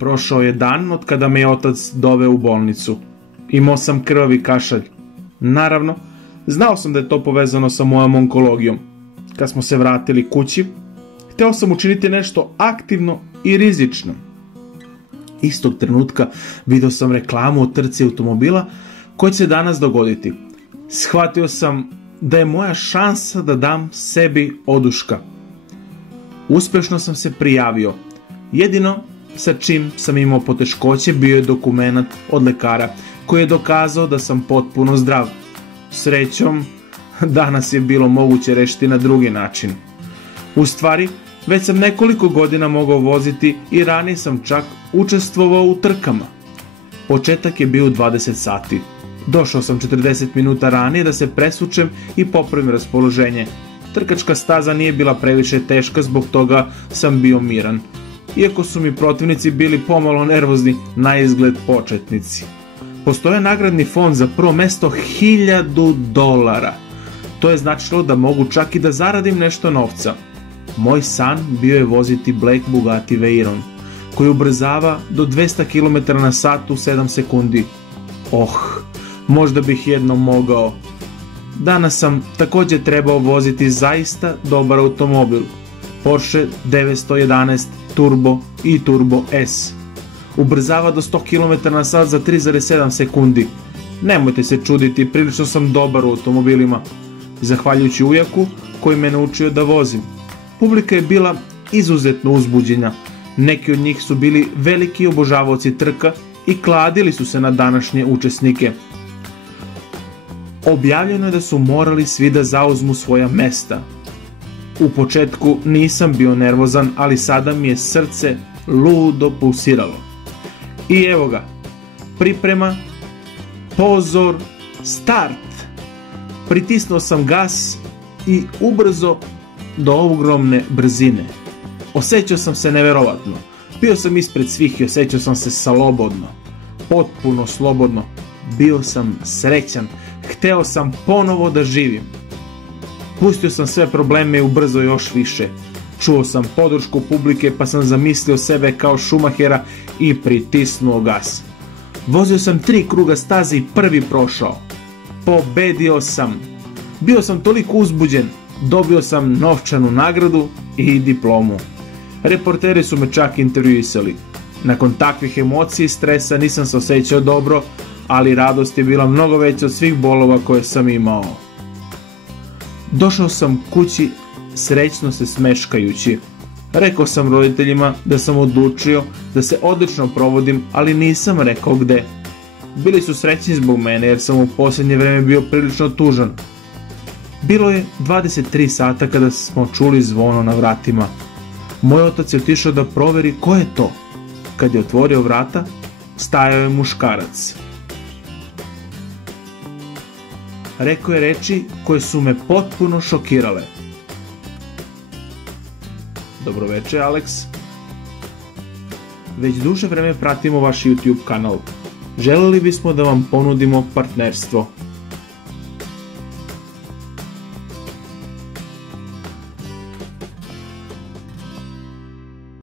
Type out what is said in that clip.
prošao je dan od kada me je otac doveo u bolnicu. Imao sam krvavi kašalj. Naravno, znao sam da je to povezano sa mojom onkologijom. Kad smo se vratili kući, hteo sam učiniti nešto aktivno i rizično. Istog trenutka video sam reklamu o trci automobila koja će se danas dogoditi. Shvatio sam da je moja šansa da dam sebi oduška. Uspešno sam se prijavio. Jedino sa čim sam imao poteškoće bio je dokument od lekara koji je dokazao da sam potpuno zdrav. Srećom, danas je bilo moguće rešiti na drugi način. U stvari, već sam nekoliko godina mogao voziti i ranije sam čak učestvovao u trkama. Početak je bio u 20 sati. Došao sam 40 minuta ranije da se presvučem i popravim raspoloženje. Trkačka staza nije bila previše teška, zbog toga sam bio miran. Iako su mi protivnici bili pomalo nervozni, na izgled početnici. Postoje nagradni fond za prvo mesto $1000. To je značilo da mogu čak i da zaradim nešto novca. Moj san bio je voziti Black Bugatti Veyron, koji ubrzava do 200 km/h u 7 sekundi. Možda bih jednom mogao. Danas sam također trebao voziti zaista dobar automobil. Porsche 911 Turbo i Turbo S. Ubrzava do 100 km/h za 3,7 sekundi. Nemojte se čuditi, prilično sam dobar u automobilima. Zahvaljujući ujaku koji me naučio da vozim. Publika je bila izuzetno uzbuđena. Neki od njih su bili veliki obožavaoci trka i kladili su se na današnje učesnike. Objavljeno je da su morali svi da zauzmu svoja mesta. U početku nisam bio nervozan, ali sada mi je srce ludo pulsiralo. I evo ga, priprema, pozor, start. Pritisnuo sam gas i ubrzo do ogromne brzine. Osjećao sam se neverovatno. Bio sam ispred svih i osjećao sam se slobodno. Potpuno slobodno. Bio sam srećan. Hteo sam ponovo da živim. Pustio sam sve probleme i ubrzao još više. Čuo sam podršku publike pa sam zamislio sebe kao Schumachera i pritisnuo gas. Vozio sam 3 kruga staze i prvi prošao. Pobedio sam. Bio sam toliko uzbuđen. Dobio sam novčanu nagradu i diplomu. Reporteri su me čak intervjuisali. Nakon takvih emocija i stresa nisam se osjećao dobro, ali radost je bila mnogo veća od svih bolova koje sam imao. Došao sam kući srećno se smeškajući. Rekao sam roditeljima da sam odlučio da se odlično provodim, ali nisam rekao gde. Bili su srećni zbog mene jer sam u posljednje vreme bio prilično tužan. Bilo je 23 sata kada smo čuli zvono na vratima. Moj otac je otišao da proveri ko je to. Kad je otvorio vrata, stajao je muškarac. Rekao je reči koje su me potpuno šokirale. Dobroveče, Alex. Već duže vreme pratimo vaš YouTube kanal. Želeli bismo da vam ponudimo partnerstvo.